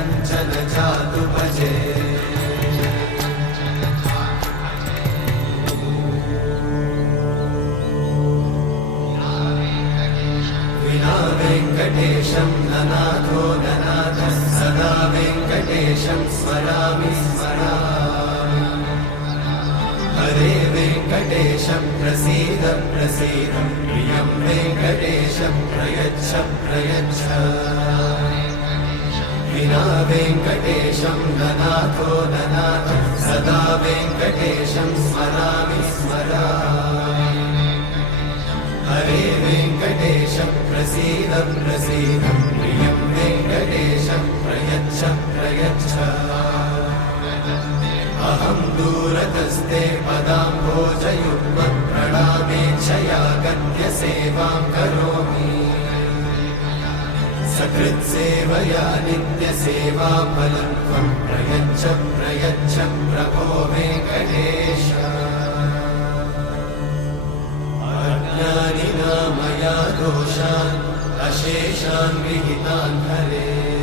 कञ्चन जातु भजे विना वेङ्कटेशं ननाथो ननाथः सदा वेङ्कटेशं स्मरामि स्मरामि हरे वेङ्कटेशं प्रसीद प्रसीद प्रियं वेङ्कटेशं प्रयच्छ प्रयच्छ विना वेङ्कटेशं ननाथो ननाथः सदा वेङ्कटेशं स्मरामि स्मरामि हरे वेङ्कटेशं प्रसीद प्रसीद प्रियं वेङ्कटेशं प्रयच्छ प्रयच्छ अहं दूरतस्ते पदाम्भोजयुग्मं प्रणामेच्छया गद्यसेवां करोमि सकृत्सेवया नित्यसेवाफलं त्वं प्रयच्छ प्रयच्छ प्रभो वेङ्कटेश अज्ञानिना मया दोषान् अशेषान् विहितान् हरे